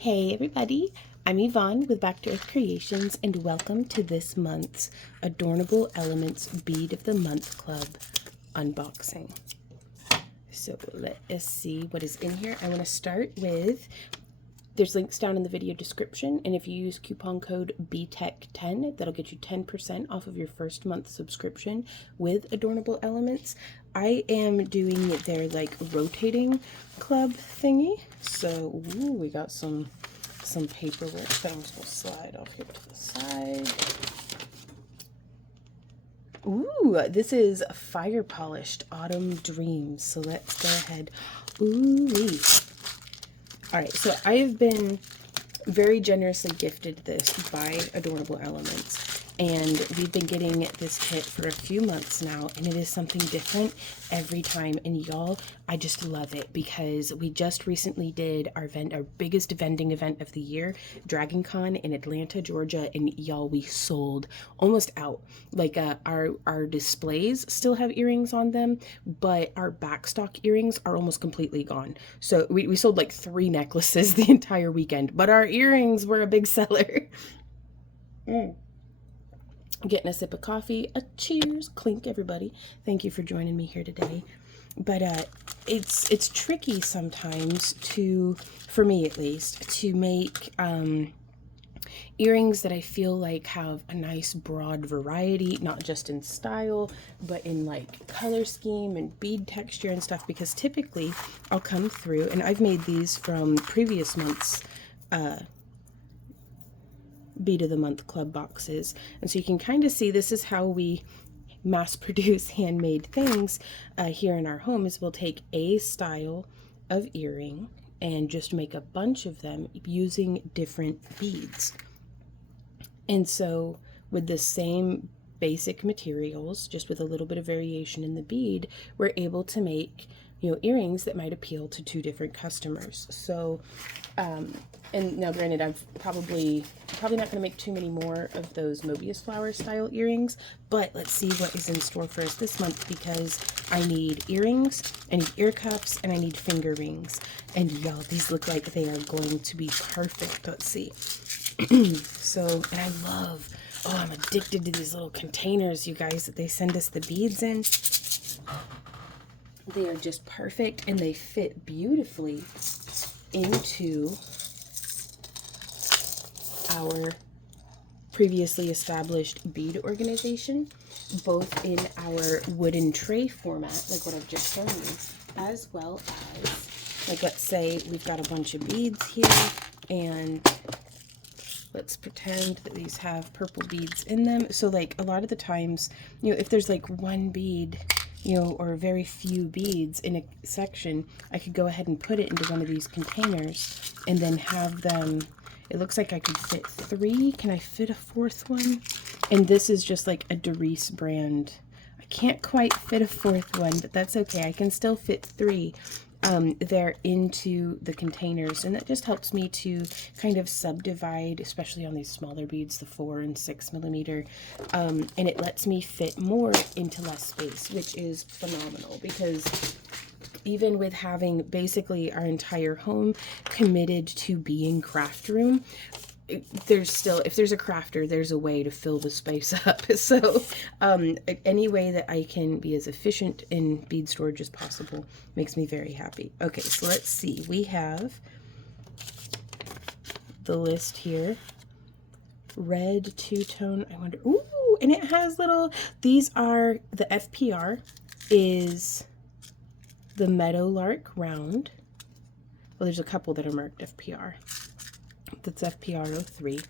Hey everybody, I'm Yvonne with Back to Earth Creations and welcome to this month's Adornable Elements Bead of the Month Club unboxing. So let us see what is in here. I want to start with, there's links down in the video description, and if you use coupon code BTECH10, that'll get you 10% off of your first month subscription with Adornable Elements. I am doing their like rotating club thingy. So we got some paperwork that I'm just gonna slide off here to the side. Ooh, this is Fire Polished Autumn Dreams. So let's go ahead. Ooh-wee. All right, so I have been very generously gifted this by Adornable Elements, and we've been getting this kit for a few months now, and it is something different every time. And y'all, I just love it because we just recently did our biggest vending event of the year, Dragon Con in Atlanta, Georgia, and y'all, we sold almost out. Like our displays still have earrings on them, but our backstock earrings are almost completely gone. So we sold like 3 necklaces the entire weekend, but our earrings were a big seller. Getting a sip of coffee. A cheers. Clink, everybody. Thank you for joining me here today. But it's tricky sometimes to, for me at least, to make earrings that I feel like have a nice broad variety, not just in style, but in like color scheme and bead texture and stuff, because typically I'll come through, and I've made these from previous months' Bead of the Month Club boxes, and so you can kind of see this is how we mass produce handmade things here in our home. Is we'll take a style of earring and just make a bunch of them using different beads. And so with the same basic materials, just with a little bit of variation in the bead, we're able to make, you know, earrings that might appeal to 2 different customers. So and now granted, I'm probably not going to make too many more of those Mobius flower style earrings, but let's see what is in store for us this month, because I need earrings, I need ear cuffs, and I need finger rings. And y'all, these look like they are going to be perfect. Let's see. So, and I love, oh, I'm addicted to these little containers, you guys, that they send us the beads in. They are just perfect, and they fit beautifully into our previously established bead organization, both in our wooden tray format, like what I've just shown you, as well as, like, let's say we've got a bunch of beads here, and let's pretend that these have purple beads in them. So like a lot of the times, you know, if there's like one bead, you know, or very few beads in a section, I could go ahead and put it into one of these containers and then have them. It looks like I could fit 3. Can I fit a 4th one? And this is just like a Doris brand. I can't quite fit a 4th one, but that's okay. I can still fit 3 there into the containers, and that just helps me to kind of subdivide, especially on these smaller beads, the 4 and 6 millimeter, and it lets me fit more into less space, which is phenomenal, because even with having basically our entire home committed to being craft room, there's still, if there's a crafter, there's a way to fill the space up. So any way that I can be as efficient in bead storage as possible makes me very happy. Okay, so let's see. We have the list here. Red 2-tone. I wonder, ooh, and it has little, these are, the FPR is the Meadowlark Round. Well, there's a couple that are marked FPR. That's FPR 03.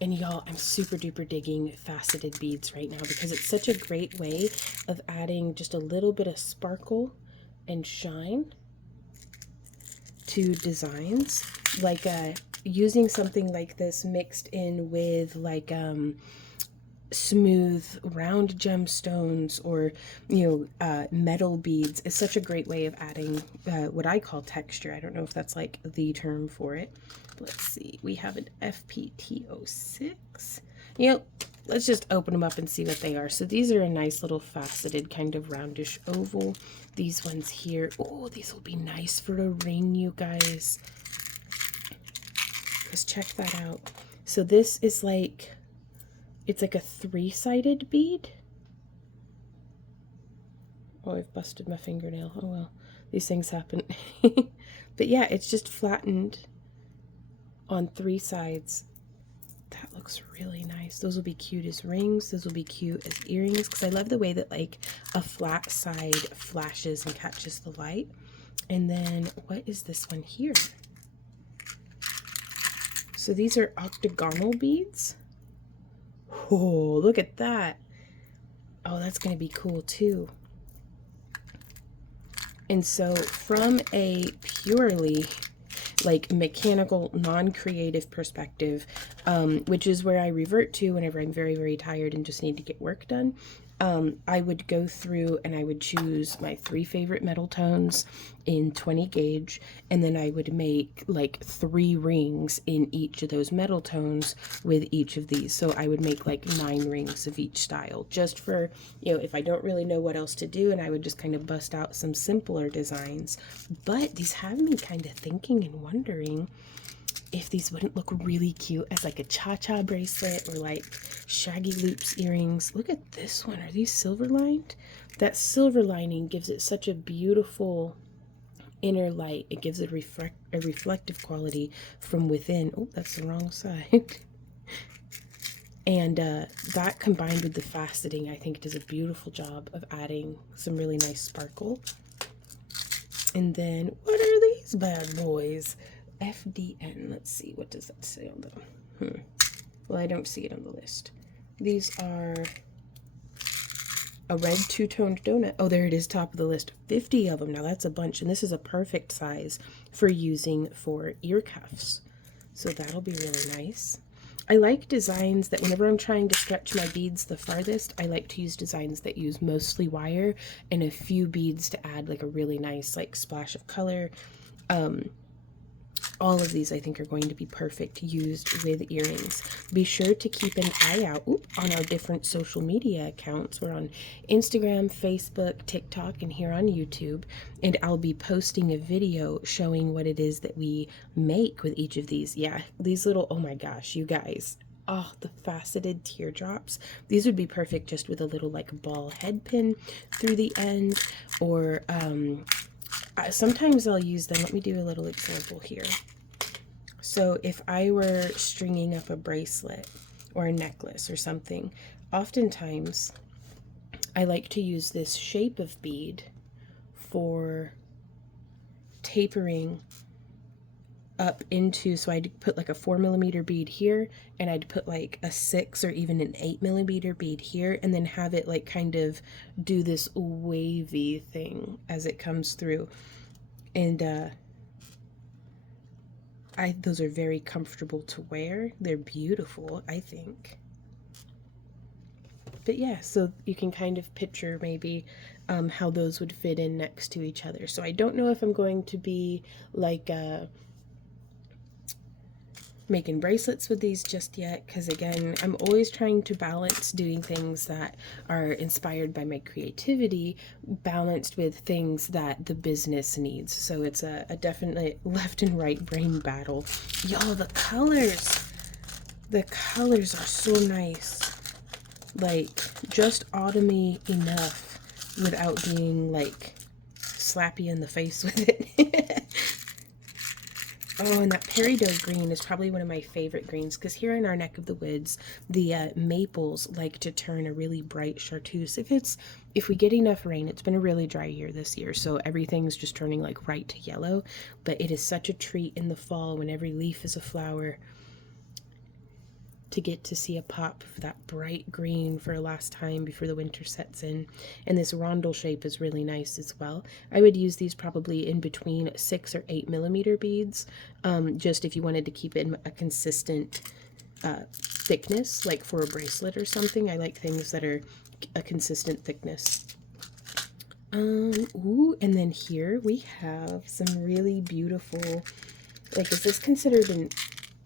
And y'all, I'm super duper digging faceted beads right now, because it's such a great way of adding just a little bit of sparkle and shine to designs. Like using something like this mixed in with like smooth round gemstones, or, you know, metal beads is such a great way of adding what I call texture. I don't know if that's like the term for it. Let's see, we have an FPT06. You know, let's just open them up and see what they are. So these are a nice little faceted kind of roundish oval. These ones here, oh, these will be nice for a ring, you guys. because check that out. So this is like, it's like a 3-sided bead. Oh, I've busted my fingernail. Oh well, these things happen. But yeah, it's just flattened on 3 sides. That looks really nice. Those will be cute as rings. Those will be cute as earrings, because I love the way that like a flat side flashes and catches the light. And then what is this one here? So these are octagonal beads. Oh, look at that. Oh, that's going to be cool too. And so from a purely like mechanical, non-creative perspective, which is where I revert to whenever I'm very, very tired and just need to get work done, I would go through and I would choose my 3 favorite metal tones in 20 gauge, and then I would make like 3 rings in each of those metal tones with each of these. So I would make like 9 rings of each style, just for, you know, if I don't really know what else to do, and I would just kind of bust out some simpler designs. But these have me kind of thinking and wondering if these wouldn't look really cute as like a cha-cha bracelet or like shaggy loops earrings. Look at this one. Are these silver lined? That silver lining gives it such a beautiful inner light. It gives it a reflective quality from within. Oh, that's the wrong side. And that combined with the faceting, I think does a beautiful job of adding some really nice sparkle. And then what are these bad boys? FDN. Let's see, what does that say on them? Well, I don't see it on the list. These are a red 2-toned donut. Oh, there it is, top of the list. 50 of them. Now that's a bunch, and this is a perfect size for using for ear cuffs. So that'll be really nice. I like designs that whenever I'm trying to stretch my beads the farthest, I like to use designs that use mostly wire and a few beads to add like a really nice like splash of color. All of these I think are going to be perfect used with earrings. Be sure to keep an eye out on our different social media accounts. We're on Instagram, Facebook, TikTok, and here on YouTube. And I'll be posting a video showing what it is that we make with each of these. Yeah, these little, oh my gosh, you guys. Oh, the faceted teardrops. These would be perfect just with a little like ball head pin through the end. Or sometimes I'll use them. Let me do a little example here. So if I were stringing up a bracelet or a necklace or something, oftentimes I like to use this shape of bead for tapering up into, so I'd put like a 4mm bead here, and I'd put like a 6 or even an 8mm bead here, and then have it like kind of do this wavy thing as it comes through. And those are very comfortable to wear. They're beautiful, I think. But yeah, so you can kind of picture maybe how those would fit in next to each other. So I don't know if I'm going to be like making bracelets with these just yet, because again, I'm always trying to balance doing things that are inspired by my creativity balanced with things that the business needs. So it's a definitely left and right brain battle. Y'all, the colors are so nice, like just autumny enough without being like slappy in the face with it. Oh, and that peridot green is probably one of my favorite greens, because here in our neck of the woods, the maples like to turn a really bright chartreuse. If we get enough rain, it's been a really dry year this year, so everything's just turning like right to yellow. But it is such a treat in the fall when every leaf is a flower to get to see a pop of that bright green for a last time before the winter sets in. And this rondel shape is really nice as well. I would use these probably in between 6 or 8mm beads, just if you wanted to keep it in a consistent thickness, like for a bracelet or something. I like things that are a consistent thickness. Ooh, and then here we have some really beautiful, like, is this considered an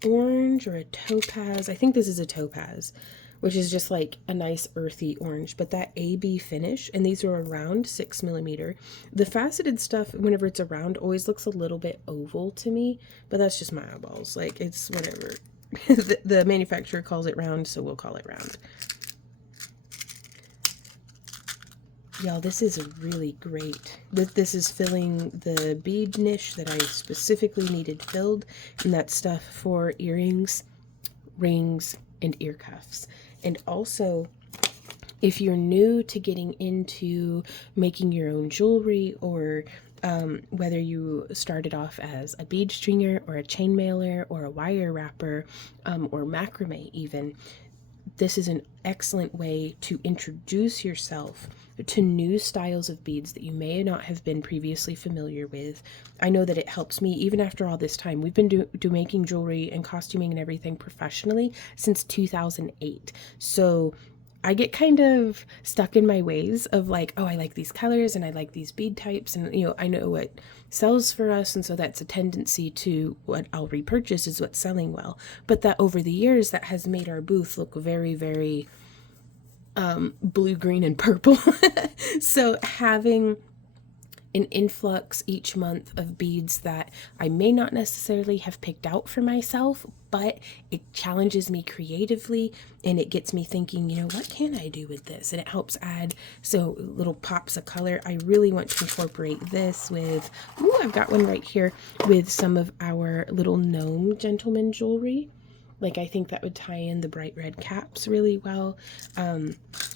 orange or a topaz? I think this is a topaz. which is just like a nice earthy orange. But that AB finish, and these are around 6 millimeter. The faceted stuff, whenever it's around, always looks a little bit oval to me, but that's just my eyeballs. Like, it's whatever. The manufacturer calls it round, so we'll call it round. Y'all, this is really great. This is filling the bead niche that I specifically needed filled, and that's stuff for earrings, rings, and ear cuffs. And also, if you're new to getting into making your own jewelry, or whether you started off as a bead stringer or a chain mailer or a wire wrapper or macrame even, this is an excellent way to introduce yourself to new styles of beads that you may not have been previously familiar with. I know that it helps me even after all this time. We've been making jewelry and costuming and everything professionally since 2008. So I get kind of stuck in my ways of like, oh, I like these colors and I like these bead types, and I know what sells for us, and so that's a tendency to what I'll repurchase is what's selling well. But that over the years, that has made our booth look very, very blue, green, and purple. So having an influx each month of beads that I may not necessarily have picked out for myself, but it challenges me creatively and it gets me thinking, what can I do with this? And it helps add so little pops of color. I really want to incorporate this with, I've got one right here, with some of our little gnome gentleman jewelry. Like, I think that would tie in the bright red caps really well.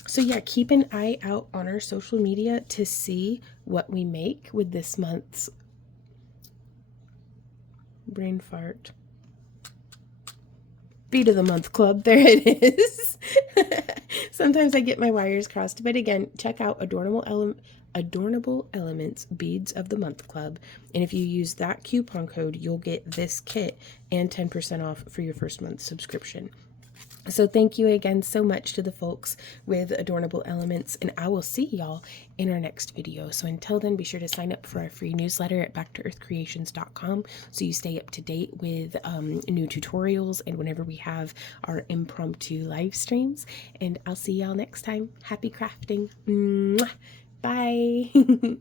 So yeah, keep an eye out on our social media to see what we make with this month's brain fart Bead of the Month Club. There it is. Sometimes I get my wires crossed, but again, check out Adornable Elements Beads of the Month Club, and if you use that coupon code, you'll get this kit and 10% off for your first month subscription. So thank you again so much to the folks with Adornable Elements, and I will see y'all in our next video. So until then, be sure to sign up for our free newsletter at backtoearthcreations.com so you stay up to date with new tutorials and whenever we have our impromptu live streams. And I'll see y'all next time. Happy crafting. Mwah. Bye.